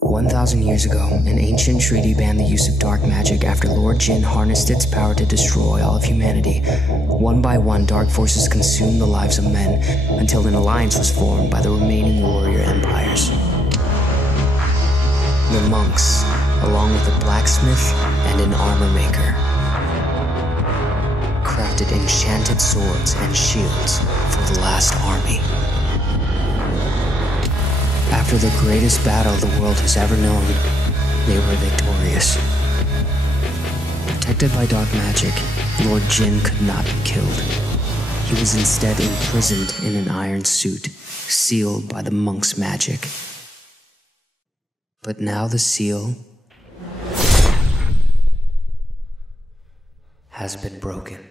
1,000 years ago, an ancient treaty banned the use of dark magic after Lord Jinn harnessed its power to destroy all of humanity. One by one, dark forces consumed the lives of men, until an alliance was formed by the remaining warrior empires. The monks, along with a blacksmith and an armor maker, crafted enchanted swords and shields for the last army. After the greatest battle the world has ever known, they were victorious. Protected by dark magic, Lord Jinn could not be killed. He was instead imprisoned in an iron suit, sealed by the monk's magic. But now the seal has been broken.